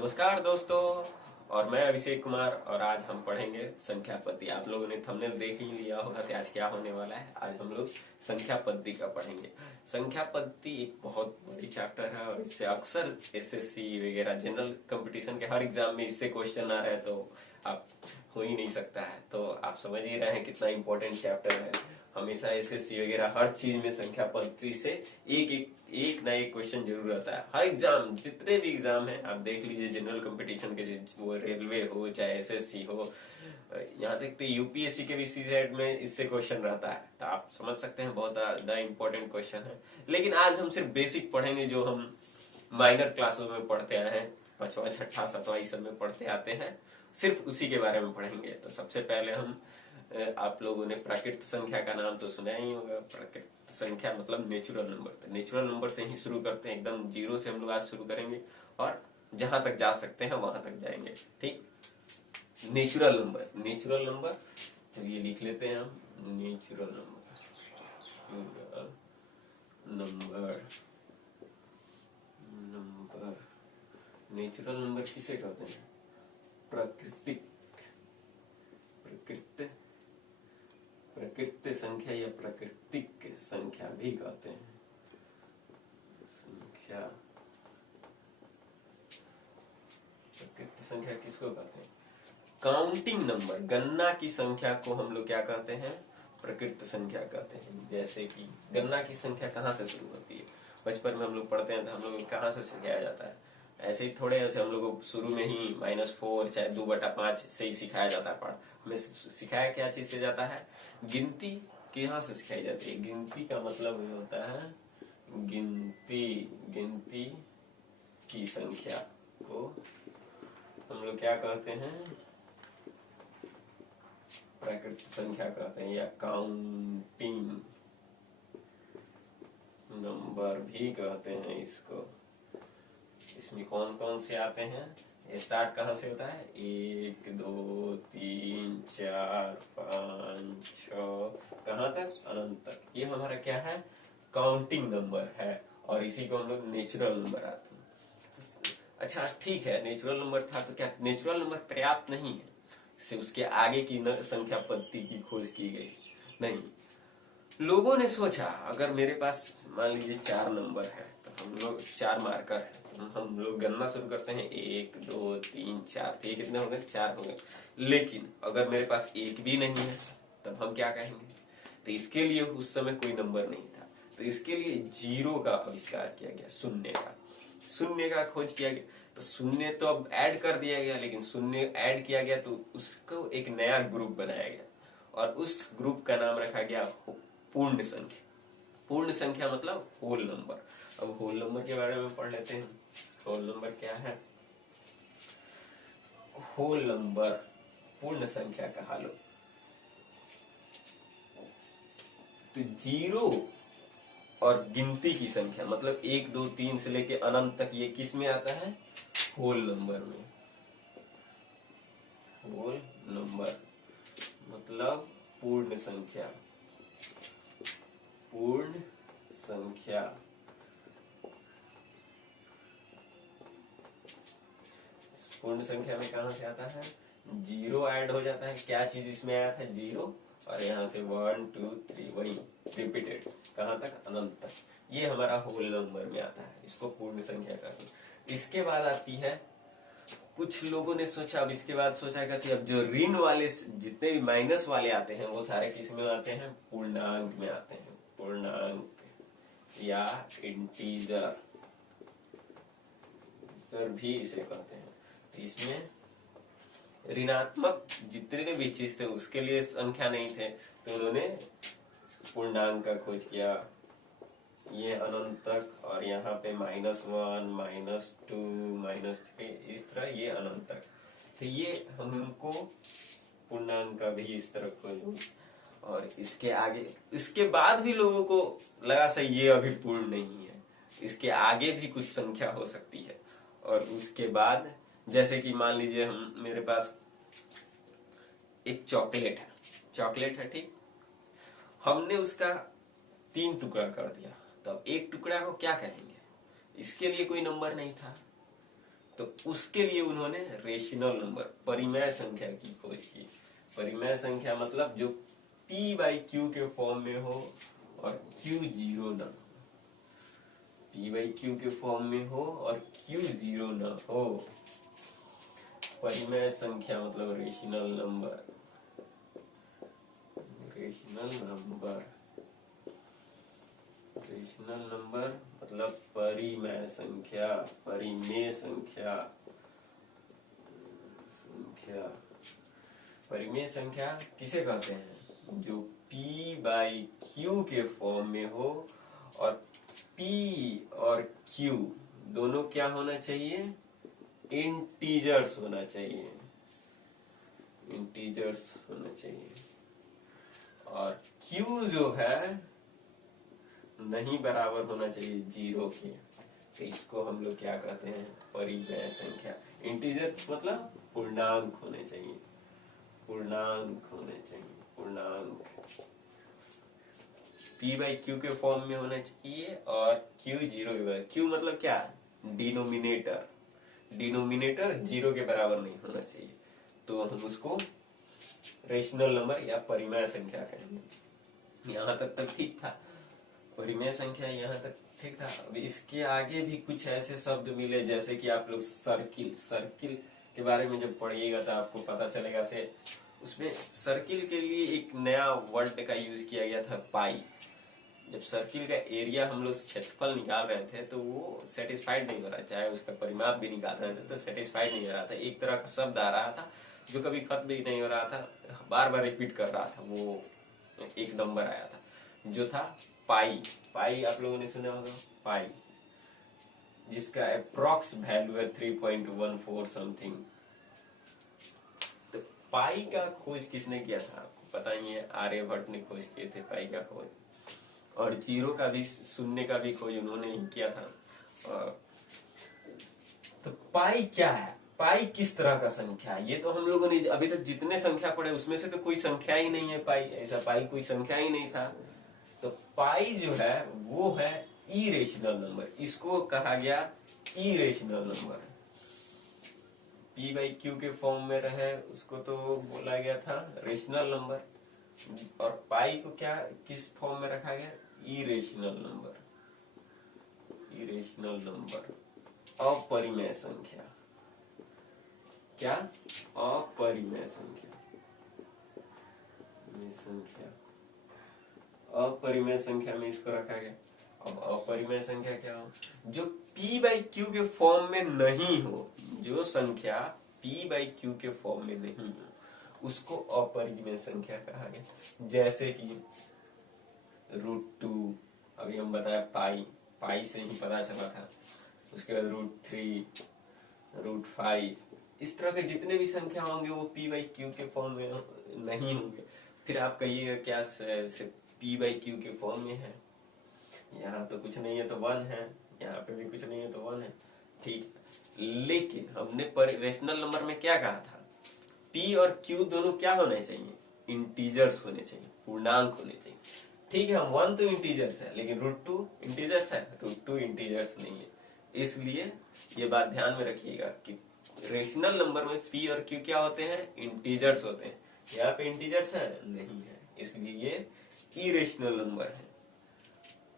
नमस्कार दोस्तों। और मैं अभिषेक कुमार और आज हम पढ़ेंगे संख्या पद्धति। आप लोगों ने थंबनेल देख ही लिया होगा से आज क्या होने वाला है। आज हम लोग संख्या पद्धति का पढ़ेंगे। संख्या पद्धति एक बहुत बड़ी चैप्टर है और इससे अक्सर एसएससी वगैरह जनरल कंपटीशन के हर एग्जाम में इससे क्वेश्चन आ रहे हैं, तो आप हो ही नहीं सकता है। तो आप समझ ही रहे हैं कितना इंपॉर्टेंट चैप्टर है। हमेशा एसएससी वगैरह हर चीज में संख्या पद्धति से एक ना एक क्वेश्चन जरूर आता है। हर एग्जाम, जितने भी एग्जाम है आप देख लीजिए, जनरल कंपटीशन के, वो रेलवे हो चाहे एसएससी हो, यहाँ तक तो यूपीएससी के भी सीसेट में इससे क्वेश्चन रहता है। तो आप समझ सकते हैं बहुत ज्यादा इंपॉर्टेंट क्वेश्चन है। लेकिन आज हम सिर्फ बेसिक पढ़ेंगे, जो हम माइनर क्लासों में पढ़ते आए हैं, 5वां 6ठा 7वां इस सब में पढ़ते आते हैं, सिर्फ उसी के बारे में पढ़ेंगे। तो सबसे पहले हम आप लोगों ने प्राकृत संख्या का नाम तो सुना ही होगा। प्राकृत संख्या मतलब नेचुरल नंबर। तो नेचुरल नंबर से ही शुरू करते हैं, एकदम जीरो से हम लोग आज शुरू करेंगे और जहां तक जा सकते हैं वहां तक जाएंगे। ठीक, नेचुरल नंबर। नेचुरल नंबर चलिए लिख लेते हैं हम, natural number. Number number natural number किसे कहते हैं? प्राकृतिक प्रकृत संख्या या प्राकृतिक संख्या भी कहते हैं। संख्या, प्रकृत संख्या किसको कहते हैं? काउंटिंग नंबर, गणना की संख्या को हम लोग क्या कहते हैं? प्रकृत संख्या कहते हैं। जैसे कि गणना की संख्या कहाँ से शुरू होती है? बचपन में हम लोग पढ़ते हैं तो हम लोग कहाँ से सिखाया जाता है? ऐसे ही थोड़े, ऐसे हम लोग को शुरू में ही -4 चाहे 2/5 से ही सिखाया जाता है। हमें सिखाया क्या चीज से जाता है? गिनती यहाँ से सिखाई जाती है। गिनती का मतलब ये होता है, गिनती की संख्या को हम लोग क्या कहते हैं? प्राकृत संख्या कहते हैं या काउंटिंग नंबर भी कहते हैं इसको। इसमें कौन कौन से आते हैं? ये स्टार्ट कहाँ से होता है? 1 2 3 4 5 6, कहाँ तक? अनंत तक। ये हमारा क्या है? काउंटिंग नंबर है और इसी को हम लोग नेचुरल नंबर आते हैं। अच्छा ठीक है, नेचुरल नंबर था तो क्या नेचुरल नंबर पर्याप्त नहीं है? से उसके आगे की संख्या पद्धति की खोज की गई नहीं। लोगों ने सोचा अगर मेरे पास मान लीजिए 4 नंबर है तो हम लोग 4 मार्कर है, हम लोग गणना शुरू करते हैं 1 2 3 4। तो ये कितने हो गए? 4 हो गए। लेकिन अगर मेरे पास एक भी नहीं है तब हम क्या कहेंगे? तो इसके लिए उस समय कोई नंबर नहीं था, तो इसके लिए जीरो का आविष्कार किया गया, शून्य का खोज किया गया। तो शून्य तो अब ऐड कर दिया गया, लेकिन शून्य ऐड किया गया तो उसको एक नया ग्रुप बनाया गया और उस ग्रुप का नाम रखा गया पूर्ण संख्या। पूर्ण संख्या मतलब होल नंबर। अब होल नंबर के बारे में पढ़ लेते हैं। होल नंबर क्या है? होल नंबर पूर्ण संख्या कहा लो। तो जीरो और गिनती की संख्या मतलब 1 2 3 से लेके अनंत तक, ये किस में आता है? होल नंबर में। होल नंबर मतलब पूर्ण संख्या। पूर्ण संख्या पूर्ण संख्या में कहां से आता है? जीरो ऐड हो जाता है। क्या चीज इसमें आया था? जीरो, और यहाँ से 1 2 3 वही रिपीटेड, कहां तक? अनंत तक। ये हमारा होल नंबर में आता है, इसको पूर्ण संख्या कहते हैं। इसके बाद आती है, कुछ लोगों ने सोचा, अब इसके बाद सोचा कि अब जो ऋण वाले जितने भी माइनस वाले आते हैं वो सारे किस में आते हैं? पूर्णांक में आते हैं। पूर्णांक या इंटीजर सर भी इसे कहते हैं। इसमें ऋणात्मक जितने भी चीज थे उसके लिए संख्या नहीं थे, तो उन्होंने पूर्णांक का खोज किया। ये अनंत तक, और यहाँ पे -1 -2 -3, इस तरह ये अनंत तक। तो ये हमको पूर्णांक का भी इस तरह खोज। और इसके आगे, इसके बाद भी लोगों को लगा सही ये अभी पूर्ण नहीं है, इसके आगे भी कुछ संख्या हो सकती है। और उसके बाद जैसे कि मान लीजिए मेरे पास एक चॉकलेट है ठीक, हमने उसका 3 टुकड़ा कर दिया, तो अब एक टुकड़ा को क्या कहेंगे? इसके लिए कोई नंबर नहीं था, तो उसके लिए उन्होंने रेशनल नंबर, परिमेय संख्या की खोज की। परिमेय संख्या मतलब जो p बाई क्यू के फॉर्म में हो और q जीरो ना हो, p बाई क्यू के फॉर्म में हो और q जीरो ना हो। परिमेय संख्या मतलब rational number, rational number, rational number मतलब परिमेय संख्या, परिमेय संख्या, संख्या, परिमेय संख्या किसे कहते हैं? जो p बाई क्यू के फॉर्म में हो और p और q दोनों क्या होना चाहिए? इंटीजर्स होना चाहिए, इंटीजर्स होना चाहिए। और q जो है नहीं बराबर होना चाहिए जीरो के, तो इसको हम लोग क्या कहते हैं? परिमेय संख्या। इंटीजर मतलब पूर्णांक होने चाहिए, पूर्णांक होने चाहिए, पूर्णांक। p बाई क्यू के फॉर्म में होना चाहिए और q जीरो के बराबर। q मतलब क्या? डिनोमिनेटर, डिनोमिनेटर जीरो के बराबर नहीं होना चाहिए, तो हम उसको रेशनल नंबर या परिमेय संख्या कहेंगे। यहाँ तक ठीक था, परिमेय संख्या यहाँ तक ठीक था। अब इसके आगे भी कुछ ऐसे शब्द मिले, जैसे कि आप लोग सर्किल, सर्किल के बारे में जब पढ़िएगा तो आपको पता चलेगा से उसमें सर्किल के लिए एक नया वर्ड का यूज किया गया था, पाई। जब सर्किल का एरिया हम लोग क्षेत्रफल निकाल रहे थे तो वो सेटिस्फाइड नहीं हो रहा, चाहे उसका परिमाप भी निकाल रहे थे तो सेटिस्फाइड नहीं हो रहा था। एक तरह का शब्द आ रहा था जो कभी खत्म भी नहीं हो रहा था, बार बार रिपीट कर रहा था। वो एक नंबर आया था जो था पाई। पाई आप लोगों ने सुना होगा, पाई, जिसका अप्रॉक्स वैल्यू है 3.14 समथिंग। तो पाई का खोज किसने किया था? आपको पता ही है, आर्यभट्ट ने खोज किए थे पाई का खोज। और जीरो का भी, शून्य का भी खोज उन्होंने ही किया था। तो पाई क्या है? पाई किस तरह का संख्या है? ये तो हम लोगों ने अभी तक जितने संख्या पढ़े उसमें से तो कोई संख्या ही नहीं है पाई, ऐसा पाई कोई संख्या ही नहीं था। तो पाई जो है वो है इरेशनल नंबर, इसको कहा गया irrational number. p by Q के फॉर्म में रहे उसको तो बोला गया था रेशनल नंबर, और पाई को क्या किस फॉर्म में रखा गया? इरेशनल नंबर, इरेशनल नंबर, अपरिमेय संख्या। क्या? अपरिमेय संख्या, संख्या, अपरिमेय संख्या में इसको रखा गया। अब अपरिमेय संख्या क्या हो? जो p बाई क्यू के फॉर्म में नहीं हो, जो संख्या p बाई क्यू के फॉर्म में नहीं हो उसको अपरिमेय संख्या कहा गया। जैसे कि √2, अभी हम बताया पाई, पाई से ही पता चला था। उसके बाद √3, √5, इस तरह के जितने भी संख्या होंगे वो p बाई क्यू के फॉर्म में नहीं होंगे। फिर आप कहिएगा क्या p बाई क्यू के फॉर्म में है? यहाँ तो कुछ नहीं है तो 1 है, यहाँ पे भी कुछ नहीं है तो 1 है, ठीक। लेकिन हमने रेशनल नंबर में क्या कहा था? p और q दोनों क्या होने चाहिए? इंटीजर्स होने चाहिए, पूर्णांक होने चाहिए। ठीक है, 1 तो इंटीजर्स है, लेकिन √2 इंटीजर्स है, √2 इंटीजर्स नहीं है। इसलिए ये बात ध्यान में रखिएगा कि रेशनल नंबर में p और q क्या होते हैं? इंटीजर्स होते हैं। यहाँ पे इंटीजर्स है? नहीं है, इसलिए ये इरेशनल नंबर है,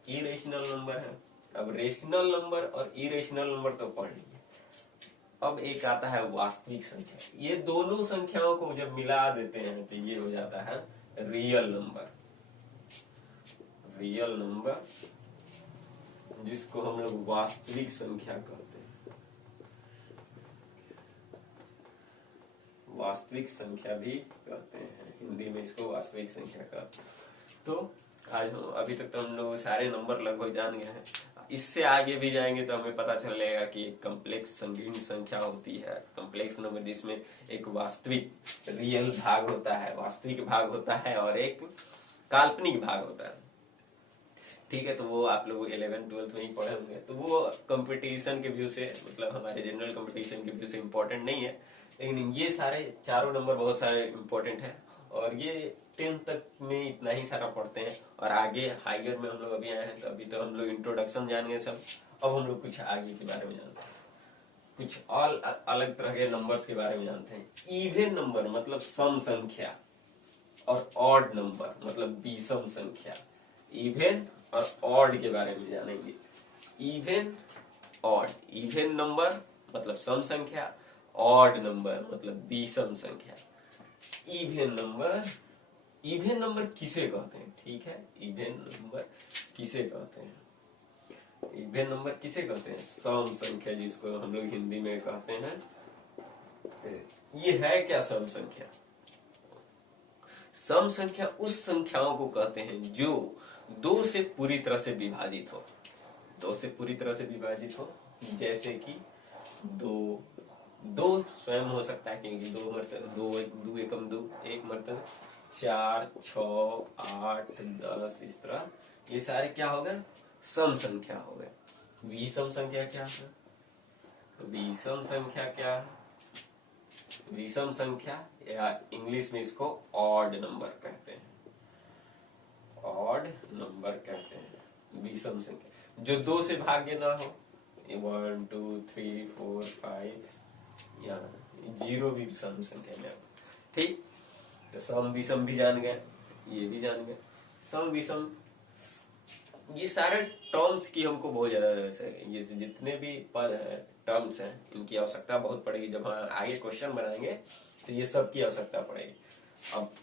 इरेशनल नंबर है। अब रेशनल नंबर और इरेशनल नंबर तो पढ़ लिए। अब एक आता है वास्तविक संख्या। ये दोनों संख्याओं को जब मिला देते हैं तो ये हो जाता है रियल नंबर, रियल नंबर, जिसको हम लोग वास्तविक संख्या कहते हैं। वास्तविक संख्या भी कहते हैं, हिंदी में इसको वास्तविक संख्या कहते हैं। तो आज हम अभी तक तो हम लोग सारे नंबर लगभग जान गए हैं। इससे आगे भी जाएंगे तो हमें पता चलेगा कि एक कम्प्लेक्स संगीन संख्या होती है, कम्प्लेक्स नंबर, जिसमें एक वास्तविक रियल भाग होता है, वास्तविक भाग होता है, और एक काल्पनिक भाग होता है। ठीक है, तो वो आप लोग 11th 12th में ही पढ़े होंगे। तो वो कंपटीशन के व्यू से, मतलब हमारे जनरल कंपटीशन के व्यू से इम्पोर्टेंट नहीं है, लेकिन ये सारे चारों नंबर बहुत सारे इम्पोर्टेंट है। और ये 10th तक में इतना ही सारा पढ़ते हैं, और आगे हाइयर में हम लोग अभी आए हैं तो अभी तो हम लोग इंट्रोडक्शन जानेंगे सब। अब हम लोग कुछ आगे के बारे में जानते हैं। कुछ और अलग तरह के नंबर्स के बारे में जानते हैं। इवन नंबर मतलब सम संख्या, और ऑड नंबर मतलब विषम संख्या। इवन और ऑड के बारे में जानेंगे। इवन ऑड, इवन नंबर मतलब सम संख्या, ऑड नंबर मतलब विषम संख्या। इवन नंबर, इवन नंबर किसे कहते हैं? ठीक है, इवन नंबर किसे कहते हैं? इवन नंबर किसे कहते हैं? सम संख्या, जिसको हम लोग हिंदी में कहते हैं। ये है क्या सम संख्या? सम संख्या उस संख्याओं को कहते हैं जो दो से पूरी तरह से विभाजित हो। दो से पूरी तरह से विभाजित हो, जैसे कि दो, दो स्वयं हो सकता है, क्योंकि दो मर्तबे, दो एकम दो, एक मर्तबे, 4, 6, 8, 10, इस तरह ये सारे क्या हो गए? सम संख्या हो गए। विषम संख्या क्या है? विषम संख्या क्या है? विषम संख्या, या इंग्लिश में इसको ऑड नंबर कहते हैं। ऑड नंबर कहते हैं विषम संख्या, जो दो से भाग्य ना हो। 1, 2, 3, 4, 5, या जीरो भी सम संख्या में। ठीक, तो सम विषम भी जान गए, ये भी जान गए। सम विषम, ये सारे टर्म्स की हमको बहुत ज्यादा, ये जितने भी पद हैं, टर्म्स हैं, इनकी आवश्यकता बहुत पड़ेगी। जब हम आगे क्वेश्चन बनाएंगे तो ये सब की आवश्यकता पड़ेगी।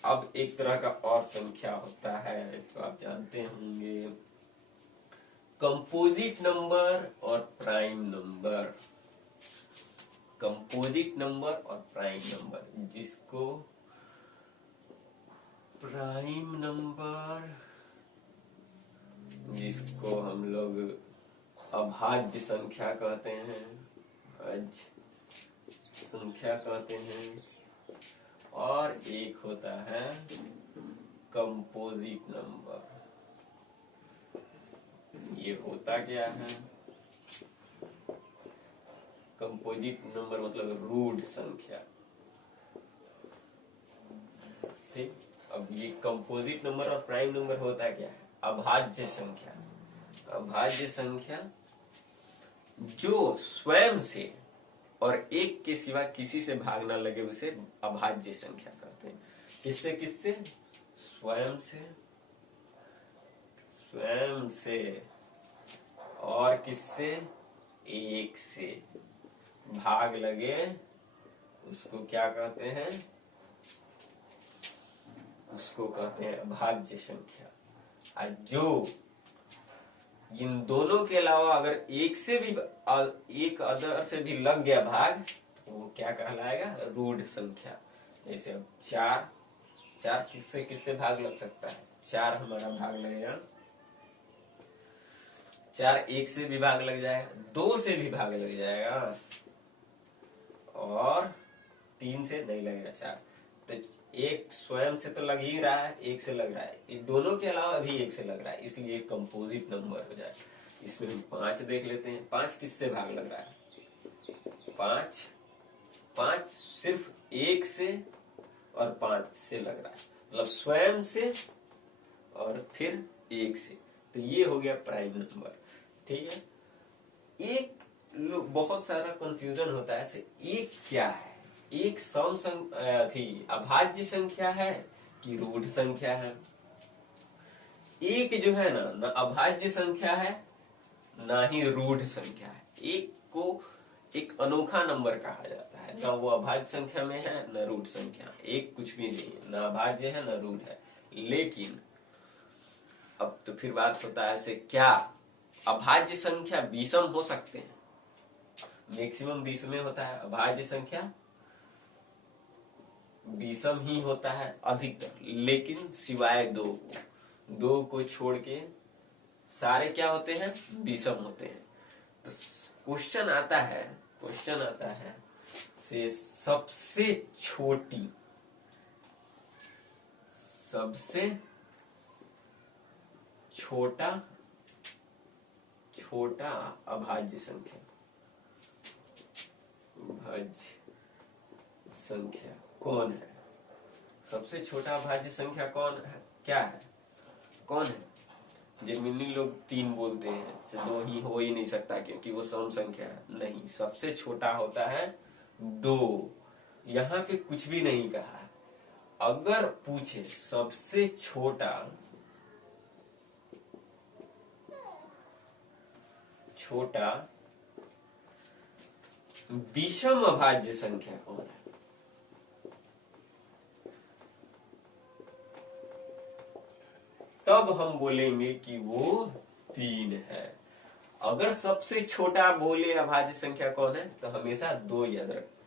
अब एक तरह का और संख्या होता है तो आप जानते होंगे, कंपोजिट नंबर और प्राइम नंबर। कंपोजिट नंबर और प्राइम नंबर, जिसको प्राइम नंबर, जिसको हम लोग अभाज्य संख्या कहते हैं, अभाज्य संख्या कहते हैं, और एक होता है कंपोजिट नंबर। ये होता क्या है? कंपोजिट नंबर मतलब रूढ़ संख्या। ठीक, अब ये कंपोजिट नंबर और प्राइम नंबर होता क्या है? अभाज्य संख्या। अभाज्य संख्या जो स्वयं से और एक के सिवा किसी से भाग ना लगे, उसे अभाज्य संख्या कहते हैं। किससे किससे? स्वयं से, स्वयं से, और किससे? एक से भाग लगे, उसको क्या कहते हैं? उसको कहते हैं अभाज्य संख्या। और जो इन दोनों के अलावा अगर एक से भी, एक अदर से भी लग गया भाग, तो वो क्या कहलाएगा? रूढ़ संख्या। जैसे अब 4, 4 किससे किससे भाग लग सकता है? 4 हमारा भाग लगेगा, 4 एक से भी भाग लग जाएगा, 2 से भी भाग लग जाएगा, और 3 से नहीं लगेगा 4। तो एक स्वयं से तो लग ही रहा है, एक से लग रहा है, इन दोनों के अलावा भी एक से लग रहा है, इसलिए एक कंपोजिट नंबर हो जाए। इसमें हम 5 देख लेते हैं। 5 किससे भाग लग रहा है? 5 सिर्फ एक से और 5 से लग रहा है, मतलब स्वयं से और फिर एक से। तो ये हो गया प्राइम नंबर। ठीक है, एक बहुत सारा कंफ्यूजन होता है ऐसे, एक क्या है? एक सम थी अभाज्य संख्या है कि रूढ़ संख्या है? एक जो है ना अभाज्य संख्या है, ना ही रूढ़ संख्या है। एक को एक अनोखा नंबर कहा जाता है, ना वो अभाज्य संख्या में है, ना रूढ़ संख्या। एक कुछ भी नहीं है, ना अभाज्य है, ना रूढ़ है। लेकिन अब तो फिर बात होता है ऐसे, क्या अभाज्य संख्या विषम हो सकते हैं? मैक्सिमम विषम में होता है अभाज्य संख्या, विषम ही होता है अधिकतर, लेकिन सिवाय 2 को छोड़ के सारे क्या होते हैं? विषम होते हैं। तो क्वेश्चन आता है से सबसे छोटा अभाज्य संख्या, अभाज्य संख्या कौन है? सबसे छोटा अभाज्य संख्या कौन है? क्या है? कौन है? जेमिनी लोग 3 बोलते हैं, 2 ही हो ही नहीं सकता क्योंकि वो सम संख्या है। नहीं, सबसे छोटा होता है 2। यहाँ पे कुछ भी नहीं कहा है। अगर पूछे सबसे छोटा विषम अभाज्य संख्या कौन है, तब हम बोलेंगे कि वो 3 है। अगर सबसे छोटा बोले अभाज्य संख्या कौन है तो हमेशा 2 याद रखें।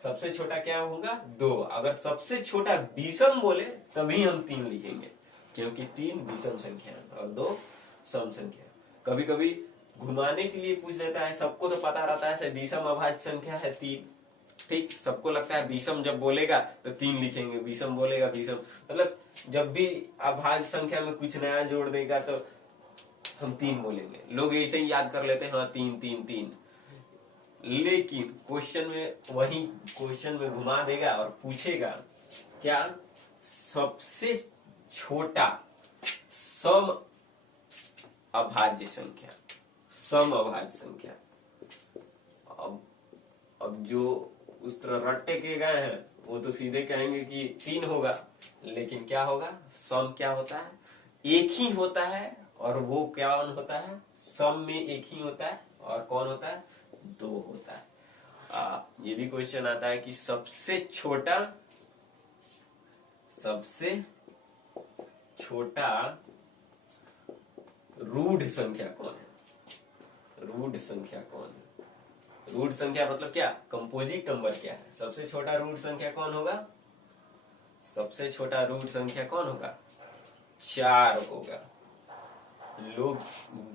सबसे छोटा क्या होगा 2। अगर सबसे छोटा विषम बोले तभी हम 3 लिखेंगे, क्योंकि 3 विषम संख्या है और 2 सम संख्या। कभी कभी घुमाने के लिए पूछ लेता है, सबको तो पता रहता है विषम अभाज्य संख्या है 3, ठीक, सबको लगता है विषम जब बोलेगा तो 3 लिखेंगे, विषम बोलेगा विषम, मतलब जब भी अभाज्य संख्या में कुछ नया जोड़ देगा तो हम 3 बोलेंगे। लोग ऐसे ही याद कर लेते हैं, हाँ 3 3 3। लेकिन क्वेश्चन में घुमा देगा और पूछेगा क्या, सबसे छोटा सम अभाज्य संख्या, सम अभाज्य संख्या। अब जो उस तरह रट्टे के गए हैं वो तो सीधे कहेंगे कि 3 होगा, लेकिन क्या होगा, सम क्या होता है, एक ही होता है, और वो क्या होता है, सम में एक ही होता है, और कौन होता है, 2 होता है। ये भी क्वेश्चन आता है कि सबसे छोटा रूढ़ संख्या कौन है, रूढ़ संख्या कौन है। रूढ़ संख्या मतलब क्या, कंपोजिट नंबर क्या है। सबसे छोटा रूढ़ संख्या कौन होगा, सबसे छोटा रूढ़ संख्या कौन होगा, 4 होगा। लोग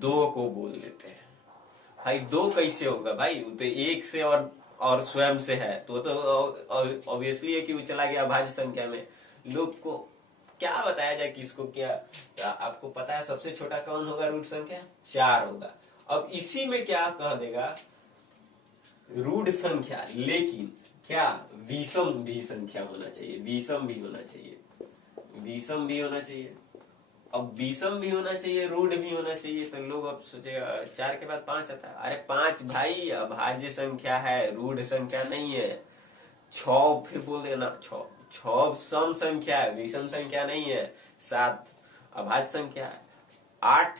2 को बोल देते हैं। भाई 2 कैसे होगा भाई, वो तो 1 से और स्वयं से है, तो ऑब्वियसली है कि वो चला गया अभाज्य संख्या में। लोग को क्या बताया जाए, किसको क्या, आपको पता है सबसे छोटा कौन होगा, रूढ़ संख्या 4 होगा। अब इसी में क्या कह देगा, रूढ़ संख्या, लेकिन क्या विषम भी संख्या होना चाहिए, विषम भी होना चाहिए, विषम भी होना चाहिए। अब विषम भी होना चाहिए, रूढ़ भी होना चाहिए, तो लोग अब सोचेगा 4 के बाद 5 आता है। अरे 5 भाई अभाज्य संख्या है, रूढ़ संख्या नहीं है। 6 फिर बोल देना, 6 सम संख्या है, विषम संख्या नहीं है। 7 अभाज्य संख्या है। 8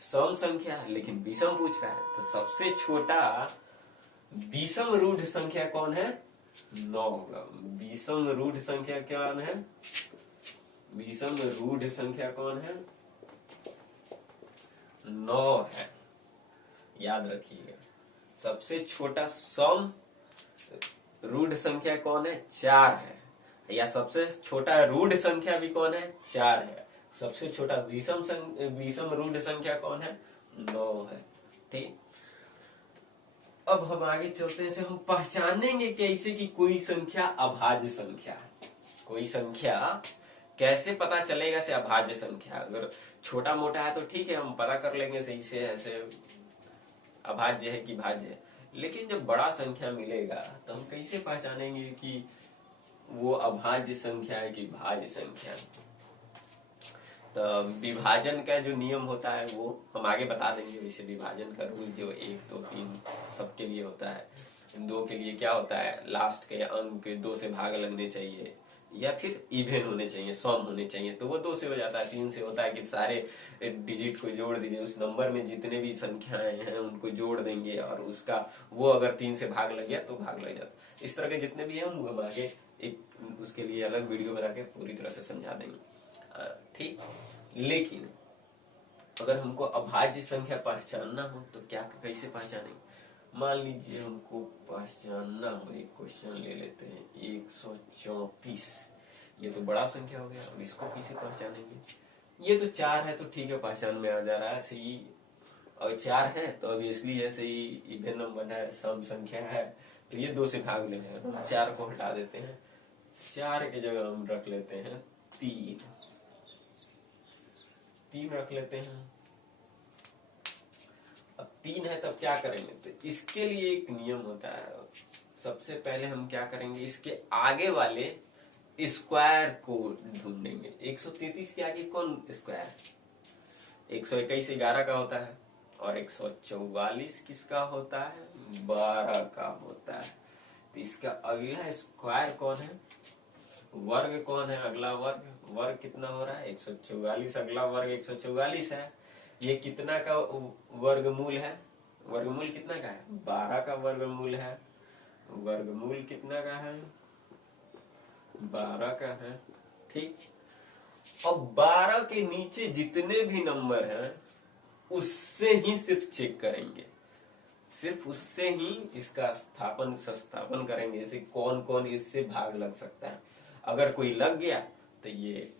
सम संख्या है, लेकिन विषम पूछ रहा है, तो सबसे छोटा विषम रूढ़ संख्या कौन है, 9 होगा। विषम रूढ़ संख्या कौन है, विषम रूढ़ संख्या कौन है, 9 है, याद रखिएगा। सबसे छोटा सम रूढ़ संख्या कौन है, 4 है, या सबसे छोटा रूढ़ संख्या भी कौन है, 4 है। सबसे छोटा विषम रूढ़ संख्या कौन है, 9 है, ठीक। अब हम आगे चलते हैं, हम पहचानेंगे कैसे कि कोई संख्या अभाज्य संख्या है। कोई संख्या कैसे पता चलेगा से अभाज्य संख्या, अगर छोटा मोटा है तो ठीक है, हम पता कर लेंगे सही से ऐसे अभाज्य है कि भाज्य है। लेकिन जब बड़ा संख्या मिलेगा तो हम कैसे पहचानेंगे कि वो अभाज्य संख्या है कि भाज्य संख्या है। तो विभाजन का जो नियम होता है वो हम आगे बता देंगे। वैसे विभाजन का रूल जो 1 2 3 सबके लिए होता है। 2 के लिए क्या होता है, लास्ट के अंक 2 से भाग लगने चाहिए, या फिर इवन होने चाहिए, सम होने चाहिए, तो वो 2 से हो जाता है। 3 से होता है कि सारे डिजिट को जोड़ दीजिए, उस नंबर में जितने भी संख्याएं हैं उनको जोड़ देंगे, और उसका वो अगर 3 से भाग लग गया तो भाग लग जाता। इस तरह के जितने भी हैं उनको हम आगे एक उसके लिए अलग वीडियो बना के पूरी तरह से समझा देंगे, ठीक। लेकिन अगर हमको अभाज्य संख्या पहचानना हो तो क्या कैसे पहचानेंगे। मान लीजिए हमको पहचानना हो, एक क्वेश्चन ले लेते हैं 134, ये तो बड़ा संख्या हो गया। अब इसको कैसे पहचानेंगे, ये तो 4 है तो ठीक है, पहचान में आ जा रहा है सही। और 4 है तो ऑब्वियसली है सही, इवन नंबर है, सम संख्या है, तो ये 2 से भाग लेंगे, तो 4 को हटा देते हैं। 4 की जगह हम रख लेते हैं 3 रख लेते हैं। अब 3 है तब क्या करेंगे, तो इसके लिए एक नियम होता है। सबसे पहले हम क्या करेंगे, इसके आगे वाले स्क्वायर को ढूंढेंगे। 133 के आगे कौन स्क्वायर, 121 11 का होता है और 144 किसका होता है? 12 का होता है। तो इसका अगला स्क्वायर कौन है? वर्ग कौन है? अगला वर्ग, वर्ग कितना हो रहा है? 144। अगला वर्ग 144 है। ये कितना का वर्गमूल है? वर्गमूल कितना का है? 12 का वर्गमूल है। वर्गमूल कितना का है? 12 का है। ठीक। और 12 के नीचे जितने भी नंबर हैं उससे ही सिर्फ चेक करेंगे, सिर्फ उससे ही इसका स्थापन करेंगे। जैसे कौन कौन इससे भाग लग सकता है। अगर कोई लग गया तो ये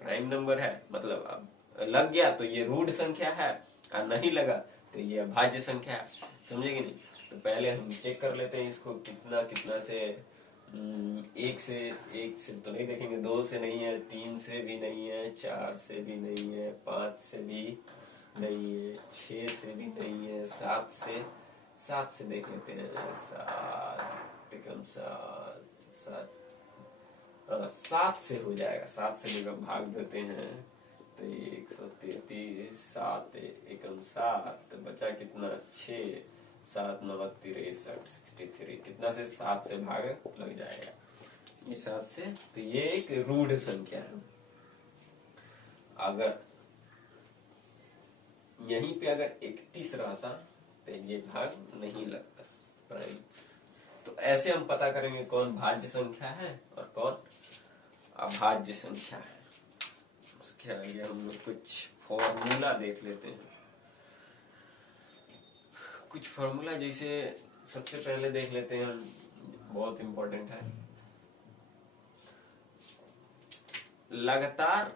प्राइम नंबर है, मतलब अब लग गया तो ये रूट संख्या है, और नहीं लगा तो ये अभाज्य संख्या है। समझे कि नहीं? तो पहले हम चेक कर लेते हैं इसको, कितना कितना से एक से तो नहीं देखेंगे, 2 से नहीं है, 3 से भी नहीं है, 4 से भी नहीं है, 5 से भी नहीं है, 6 से भी नहीं है, 7 से देख लेते हैं। 7 से हो जाएगा। 7 से जब भाग देते हैं तो 133, 7 एकम 7, बचा कितना? 6, 7 9 63, 63। कितना से? 7 से भाग लग जाएगा, ये 7 से। तो ये एक रूढ़ संख्या है। अगर यहीं पे अगर 31 रहता तो ये भाग नहीं लगता प्राइम। तो ऐसे हम पता करेंगे कौन भाज्य संख्या है और कौन अभाज्य संख्या है। उसके आगे हम लोग कुछ फॉर्मूला देख लेते हैं। कुछ फॉर्मूला, जैसे सबसे पहले देख लेते हैं हम, बहुत इंपॉर्टेंट है। लगातार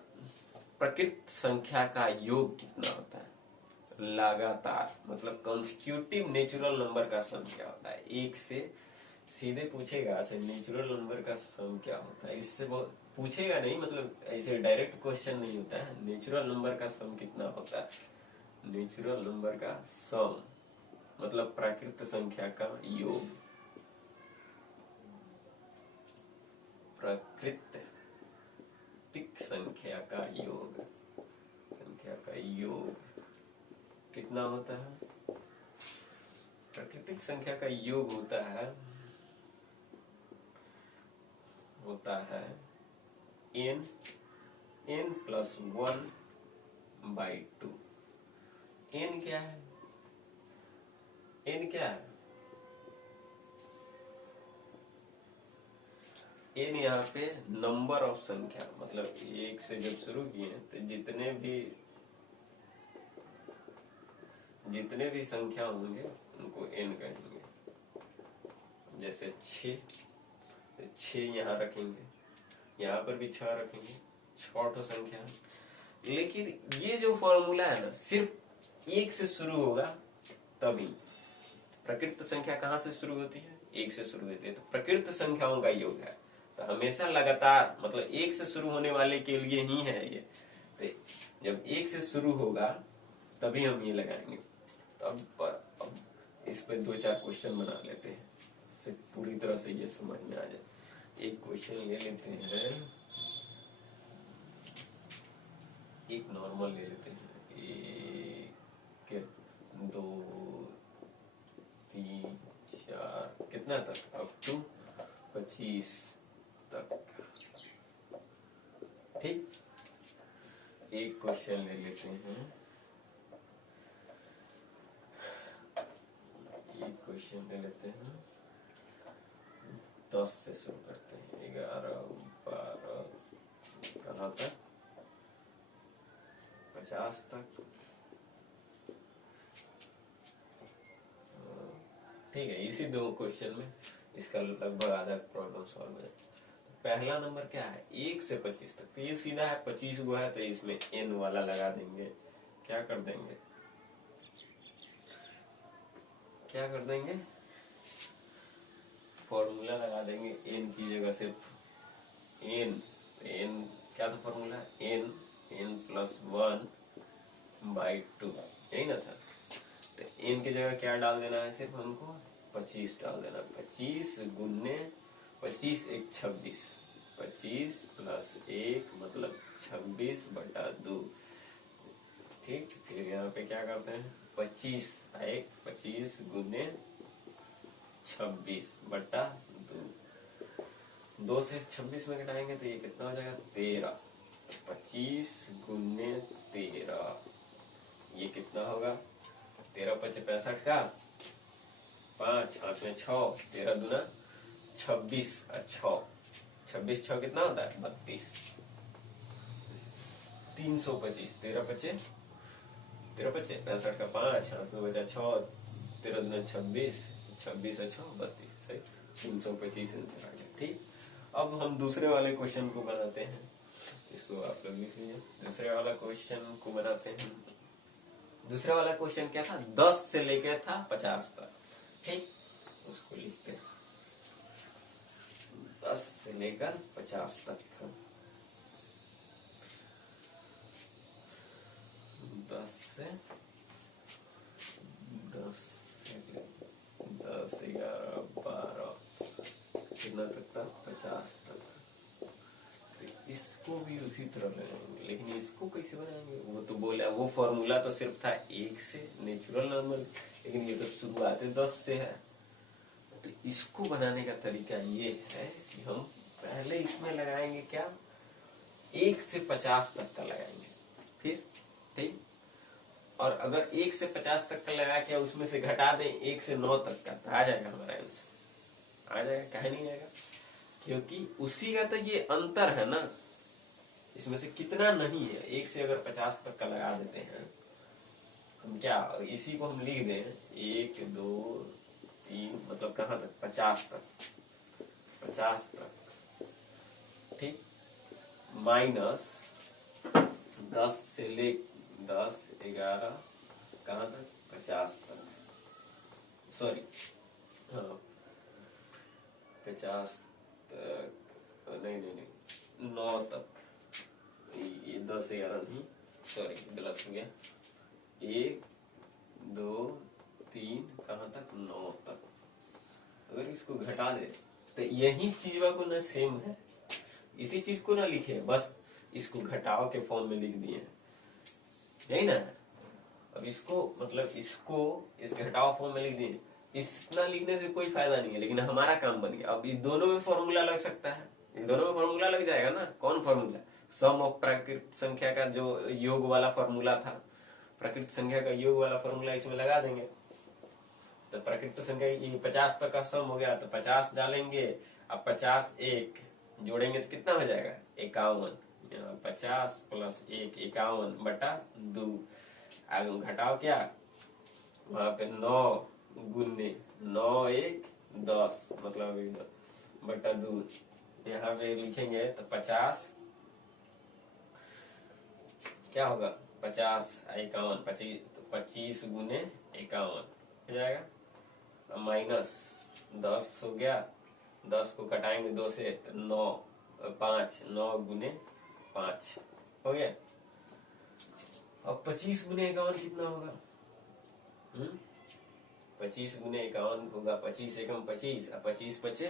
प्रकृत संख्या का योग कितना होता है? लगातार मतलब कंसेक्यूटिव नेचुरल नंबर का सम क्या होता है? एक से सीधे पूछेगा से नेचुरल नंबर का सम क्या होता है, इससे बहुत पूछेगा नहीं, मतलब ऐसे डायरेक्ट क्वेश्चन नहीं होता है। नेचुरल नंबर का सम कितना होता है? नेचुरल नंबर का सम मतलब प्राकृत संख्या का योग। प्राकृतिक संख्या का योग, संख्या का योग कितना होता है? प्राकृतिक संख्या का योग होता है n प्लस 1/2। n क्या है? n क्या है? n यहाँ पे नंबर ऑफ संख्या, मतलब एक से जब शुरू किए तो जितने भी संख्या होंगे उनको n कहेंगे। जैसे 6, तो 6 यहाँ रखेंगे, यहाँ पर भी 6 रखेंगे, 6 संख्या। लेकिन ये जो फॉर्मूला है ना, सिर्फ 1 से शुरू होगा तभी। प्रकृत संख्या कहाँ से शुरू होती है? 1 से शुरू होती है। तो प्रकृत संख्याओं का योग है, तो हमेशा लगातार मतलब 1 से शुरू होने वाले के लिए ही है ये। तो जब 1 से शुरू होगा तभी हम ये लगाएंगे। तो अब इस पे 2-4 क्वेश्चन बना लेते हैं, इससे पूरी तरह से ये समझ में आ जाए। एक क्वेश्चन ले लेते हैं, एक नॉर्मल ले लेते हैं। 1 2 3 4 कितना तक? अप टू 25 तक। ठीक। एक क्वेश्चन ले लेते हैं, एक क्वेश्चन ले लेते हैं। 10 से शुरू करते हैं, 11 12 कहाँ तक? 50 तक। ठीक है, इसी 2 क्वेश्चन में इसका लगभग आधा प्रॉब्लम सॉल्व हो जाए। पहला नंबर क्या है? 1 से 25 तक। तो ये सीधा है, 25 गो है तो इसमें n वाला लगा देंगे। क्या कर देंगे? फॉर्मूला लगा देंगे n की जगह सिर्फ n। क्या था फॉर्मूला? n प्लस 1/2, यही ना था? तो n की जगह क्या डाल देना है? सिर्फ हमको 25 डाल देना। 25 गुने 25 1 26, 25 प्लस 1 मतलब 26/2। ठीक, फिर यहाँ पे क्या करते हैं, 25 आए, 25 गुने 26 बटा 2 से 26 में घटाएंगे तो ये कितना हो जाएगा, 13। 25 गुने 13 ये कितना होगा, 13 पचे 65 का 5 8 में 6, 13 दूना 26 और 6, 26 6 कितना होता है, 32। 325, 13 पचे 65 का 5 8 में बचा 6, 13 दूना 26, 26 और 6 32, सही 325 आंसर आ गया। ठीक, अब हम दूसरे वाले क्वेश्चन को बनाते हैं, इसको आप लोग लिख लीजिए। दूसरे वाला क्वेश्चन को बनाते हैं। दूसरा वाला क्वेश्चन क्या था, 10 से लेकर था 50 तक। ठीक, उसको लिखते हैं, 10 से लेकर 50 तक था। 10 से 11 12 कितना तक था, 50 तक। तो इसको भी उसी तरह लगाएंगे, लेकिन इसको कैसे बनाएंगे, वो तो बोला, वो फॉर्मूला तो सिर्फ था 1 से नेचुरल नंबर, लेकिन ये तो शुरुआत 10 से है। तो इसको बनाने का तरीका ये है कि हम पहले इसमें लगाएंगे क्या, 1 से 50 तक का लगाएंगे, फिर ठीक, और अगर 1 से 50 तक का लगा के उसमें से घटा दें 1 से 9 तक का, तो आ जाएगा हमारा आंसर, आ जाएगा, कहे नहीं आएगा, क्योंकि उसी का तो ये अंतर है ना, इसमें से कितना नहीं है। 1 से अगर 50 तक का लगा देते हैं हम, क्या इसी को हम लिख दें 1 2 3, मतलब कहां तक, 50 तक, 50 तक, ठीक, माइनस 10 से ले 10 11 कहां तक, 50 तक, सॉरी हाँ 50 तक, नहीं 9 तक, ये 10 11 नहीं, सॉरी गलत हो गया, 1 2 3 कहां तक, 9 तक। अगर इसको घटा दे तो यही चीज को ना सेम है, इसी चीज को ना लिखे, बस इसको घटाव के फॉर्म में लिख दिए, यही ना। अब इसको मतलब इसको इस घटाव फॉर्म में लिख दिए, इतना लिखने से कोई फायदा नहीं है, लेकिन हमारा काम बन गया। अब इन दोनों में फॉर्मूला लग सकता है, इन दोनों में फॉर्मूला लग जाएगा ना। कौन फॉर्मूला, सम ऑफ प्राकृत संख्या का जो योग वाला फॉर्मूला था, प्राकृत संख्या का योग वाला फॉर्मूला इसमें लगा देंगे। तो प्राकृत संख्या ये 50 तक का सम हो गया, तो 50 डालेंगे, अब 50 1 जोड़ेंगे तो कितना हो जाएगा, 51। 50 प्लस 1 51 बटा 2, आगे घटाओ क्या, वहां पे 9 गुने 9 1 10, मतलब बटा 2, यहाँ पे लिखेंगे तो 50 क्या होगा, 50 51 25 गुने 51 हो जाएगा, माइनस 10 हो गया, 10 को घटाएंगे 2 से तो 9 5 9 गुने 5 हो गया। अब 25 गुने 51 कितना होगा, 25 गुने 51 होगा 25 एकम 25, 25 पचे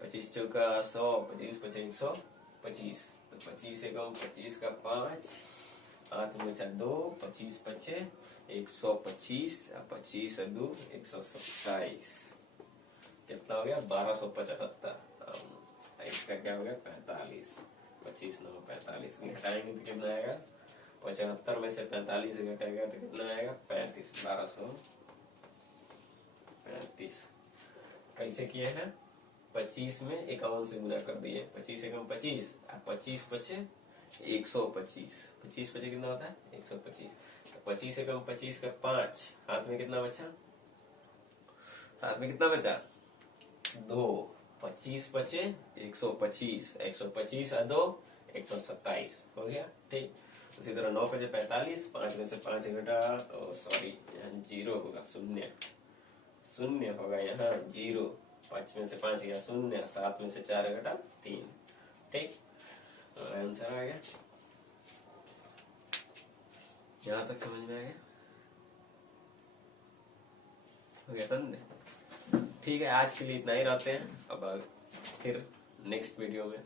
25 चौका 100, 25 पचे 125, तो 25 एकम 25 का 5, 8 में 2, 25 पचे 125, 25 2 127, कितना हो गया 1275। इसका क्या हो गया 45, 25 9 45, घटाएंगे तो कितना आएगा, 75 में से 45 घटाएगा तो कितना आएगा 35, 1235। कैसे किए हैं, 25 में 51 से गुना कर दिए, 25 एकम 25, 25 पचे 125, 25 पचे कितना होता है 125, 25 एकम 25 का 5, हाथ में कितना बचा, हाथ में कितना बचा 2, 25 पचे 125, 125 और 2 127 हो गया। ठीक, उसी तरह 9 पचे 45, 5 में से 5 घटा, सॉरी यहाँ 0 होगा, शून्य होगा यहाँ 0, 5 में से 5 गया 0, 7 में से 4 घटा 3। ठीक, आंसर आ गया, यहाँ तक समझ में आ गया, हो गया बंद। ठीक है, आज के लिए इतना ही रहते हैं, अब फिर नेक्स्ट वीडियो में